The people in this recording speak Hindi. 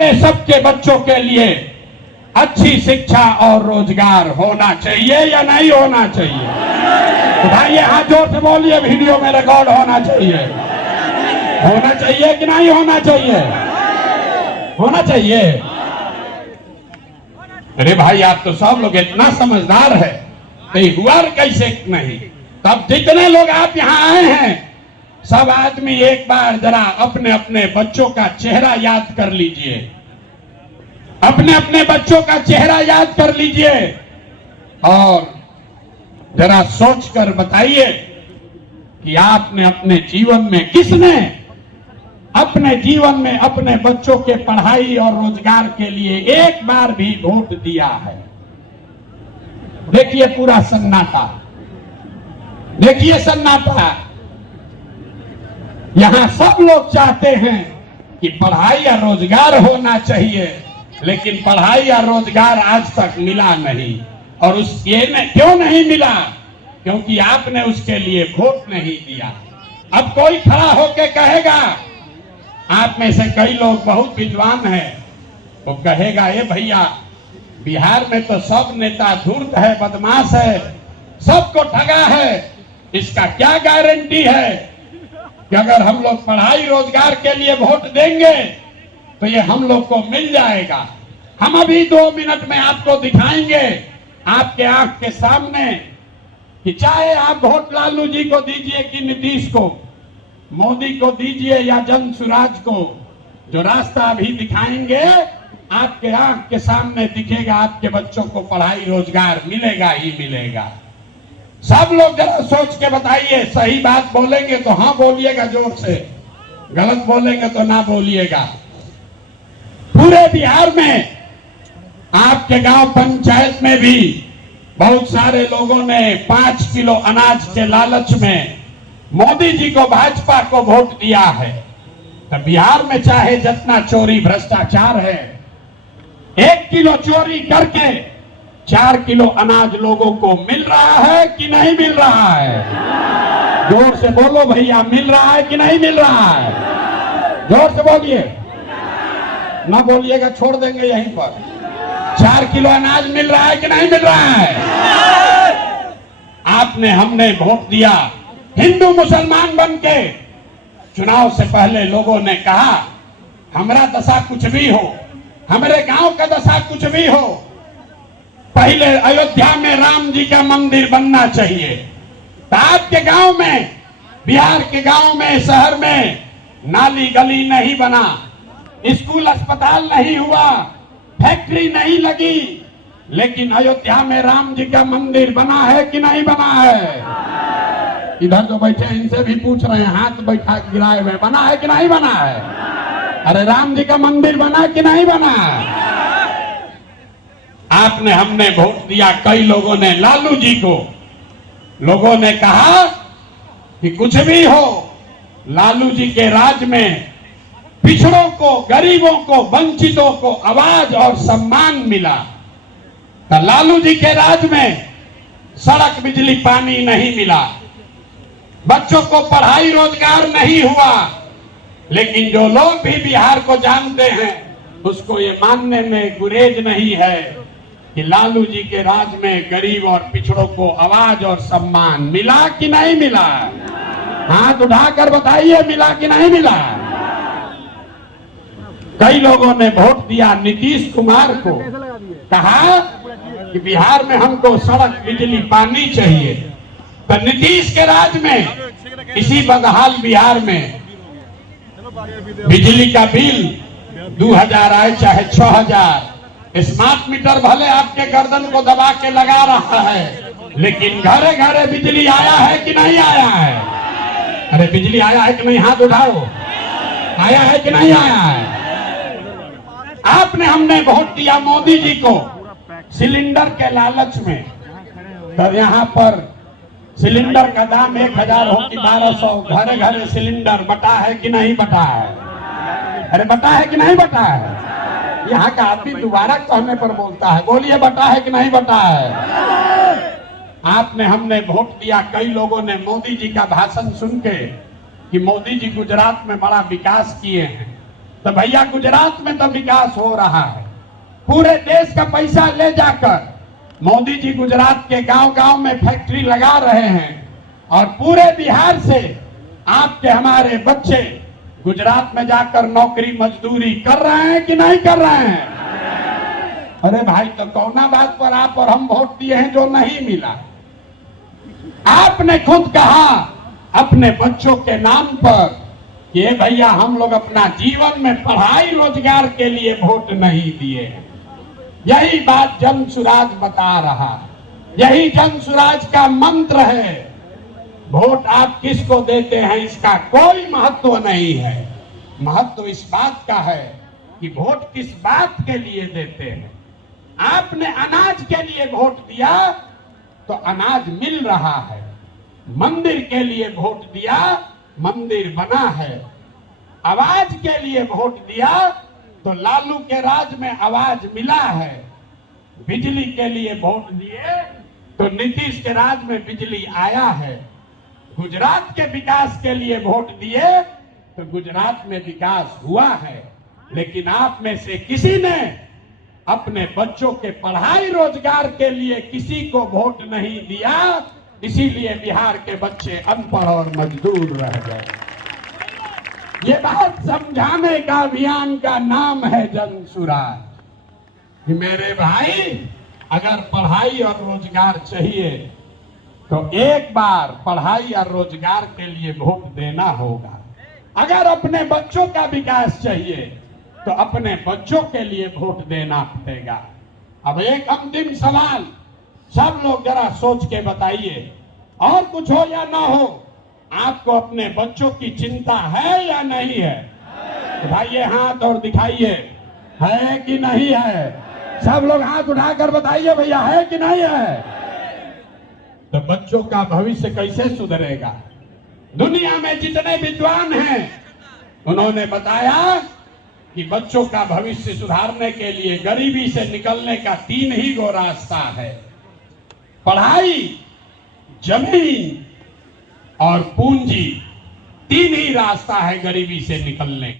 सबके बच्चों के लिए अच्छी शिक्षा और रोजगार होना चाहिए या नहीं होना चाहिए? उठाइए हाथ जोर से बोलिए, वीडियो में रिकॉर्ड होना चाहिए। होना चाहिए कि नहीं होना चाहिए? होना चाहिए। अरे भाई, आप तो सब लोग इतना समझदार है, कहीं हुआ कैसे नहीं? तब जितने लोग आप यहाँ आए हैं, सब आदमी एक बार जरा अपने अपने बच्चों का चेहरा याद कर लीजिए। अपने अपने बच्चों का चेहरा याद कर लीजिए और जरा सोचकर बताइए कि आपने अपने जीवन में, किसने अपने जीवन में अपने बच्चों के पढ़ाई और रोजगार के लिए एक बार भी वोट दिया है? देखिए पूरा सन्नाटा, देखिए सन्नाटा। यहां सब लोग चाहते हैं कि पढ़ाई या रोजगार होना चाहिए, लेकिन पढ़ाई या रोजगार आज तक मिला नहीं। और उस ये क्यों नहीं मिला? क्योंकि आपने उसके लिए वोट नहीं दिया। अब कोई खड़ा होके कहेगा, आप में से कई लोग बहुत विद्वान हैं, वो कहेगा, ये भैया बिहार में तो सब नेता धूर्त है, बदमाश है, सबको ठगा है। इसका क्या गारंटी है कि अगर हम लोग पढ़ाई रोजगार के लिए वोट देंगे तो ये हम लोग को मिल जाएगा? हम अभी 2 मिनट में आपको दिखाएंगे, आपके आंख के सामने, कि चाहे आप वोट लालू जी को दीजिए कि नीतीश को, मोदी को दीजिए या जन सुराज को, जो रास्ता अभी दिखाएंगे आपके आंख के सामने दिखेगा। आपके बच्चों को पढ़ाई रोजगार मिलेगा ही मिलेगा। सब लोग जरा सोच के बताइए। सही बात बोलेंगे तो हाँ बोलिएगा जोर से, गलत बोलेंगे तो ना बोलिएगा। पूरे बिहार में आपके गांव पंचायत में भी बहुत सारे लोगों ने 5 किलो अनाज के लालच में मोदी जी को, भाजपा को वोट दिया है। तो बिहार में चाहे जितना चोरी भ्रष्टाचार है, 1 किलो चोरी करके 4 किलो अनाज लोगों को मिल रहा है कि नहीं मिल रहा है? जोर से बोलो भैया, मिल रहा है कि नहीं मिल रहा है? जोर से बोलिए, ना बोलिएगा छोड़ देंगे यहीं पर। 4 किलो अनाज मिल रहा है कि नहीं मिल रहा है? आपने, हमने वोट दिया हिंदू मुसलमान बन के। चुनाव से पहले लोगों ने कहा, हमारा दशा कुछ भी हो, हमारे गांव का दशा कुछ भी हो, पहले अयोध्या में राम जी का मंदिर बनना चाहिए। तो आपके गांव में, बिहार के गांव में, शहर में नाली गली नहीं बना, स्कूल अस्पताल नहीं हुआ, फैक्ट्री नहीं लगी, लेकिन अयोध्या में राम जी का मंदिर बना है कि नहीं बना है? इधर जो बैठे इनसे भी पूछ रहे हैं, हाथ बैठा गिराए हुए, बना है कि नहीं बना है? अरे राम जी का मंदिर बना कि नहीं बना? आपने, हमने वोट दिया, कई लोगों ने लालू जी को। लोगों ने कहा कि कुछ भी हो, लालू जी के राज में पिछड़ों को, गरीबों को, वंचितों को आवाज और सम्मान मिला। तो लालू जी के राज में सड़क, बिजली, पानी नहीं मिला, बच्चों को पढ़ाई रोजगार नहीं हुआ। लेकिन जो लोग भी बिहार को जानते हैं, उसको ये मानने में गुरेज नहीं है कि लालू जी के राज में गरीब और पिछड़ों को आवाज और सम्मान मिला कि नहीं मिला? हाथ उठाकर बताइए, मिला कि नहीं मिला? कई लोगों ने वोट दिया नीतीश कुमार को, कहा कि बिहार में हमको सड़क, बिजली, पानी चाहिए। तो नीतीश के राज में इसी बदहाल बिहार में बिजली का बिल 2000 आए चाहे 6000, स्मार्ट मीटर भले आपके गर्दन को दबा के लगा रहा है, लेकिन घरे घरे बिजली आया है कि नहीं आया है? अरे बिजली आया है कि नहीं? हाथ उठाओ, आया है कि नहीं आया है? आपने, हमने वोट दिया मोदी जी को सिलेंडर के लालच में। तो यहाँ पर सिलेंडर का दाम 1000 हो कि 1200, घरे घरे सिलेंडर बटा है कि नहीं बटा है? अरे बटा है कि नहीं बटा है? यहाँ का आदमी दोबारा कहने पर बोलता है, बोलिए बटा है कि नहीं बटा है? आपने, हमने वोट दिया, कई लोगों ने मोदी जी का भाषण सुन के कि मोदी जी गुजरात में बड़ा विकास किए हैं, तो भैया गुजरात में तो विकास हो रहा है। पूरे देश का पैसा ले जाकर मोदी जी गुजरात के गांव-गांव में फैक्ट्री लगा रहे हैं और पूरे बिहार से आपके हमारे बच्चे गुजरात में जाकर नौकरी मजदूरी कर रहे हैं कि नहीं कर रहे हैं? अरे भाई, तो कौना बात पर आप और हम वोट दिए हैं जो नहीं मिला? आपने खुद कहा अपने बच्चों के नाम पर कि भैया हम लोग अपना जीवन में पढ़ाई रोजगार के लिए वोट नहीं दिए हैं। यही बात जन सुराज बता रहा, यही जन सुराज का मंत्र है। वोट आप किसको देते हैं इसका कोई महत्व नहीं है। महत्व इस बात का है कि वोट किस बात के लिए देते हैं। आपने अनाज के लिए वोट दिया तो अनाज मिल रहा है, मंदिर के लिए वोट दिया मंदिर बना है, आवाज के लिए वोट दिया तो लालू के राज में आवाज मिला है, बिजली के लिए वोट दिए तो नीतीश के राज में बिजली आया है, गुजरात के विकास के लिए वोट दिए तो गुजरात में विकास हुआ है। लेकिन आप में से किसी ने अपने बच्चों के पढ़ाई रोजगार के लिए किसी को वोट नहीं दिया, इसीलिए बिहार के बच्चे अनपढ़ और मजदूर रह गए। ये बात समझाने का अभियान का नाम है जन सुराज कि मेरे भाई, अगर पढ़ाई और रोजगार चाहिए तो एक बार पढ़ाई और रोजगार के लिए वोट देना होगा। अगर अपने बच्चों का विकास चाहिए तो अपने बच्चों के लिए वोट देना पड़ेगा। अब एक अंतिम सवाल, सब लोग जरा सोच के बताइए, और कुछ हो या ना हो, आपको अपने बच्चों की चिंता है या नहीं है? उठाइए हाथ और दिखाइए, है कि नहीं है? सब लोग हाथ उठाकर बताइए भैया, है कि नहीं है? तो बच्चों का भविष्य कैसे सुधरेगा? दुनिया में जितने विद्वान हैं उन्होंने बताया कि बच्चों का भविष्य सुधारने के लिए गरीबी से निकलने का 3 ही गो रास्ता है, पढ़ाई, जमीन और पूंजी। 3 ही रास्ता है गरीबी से निकलने।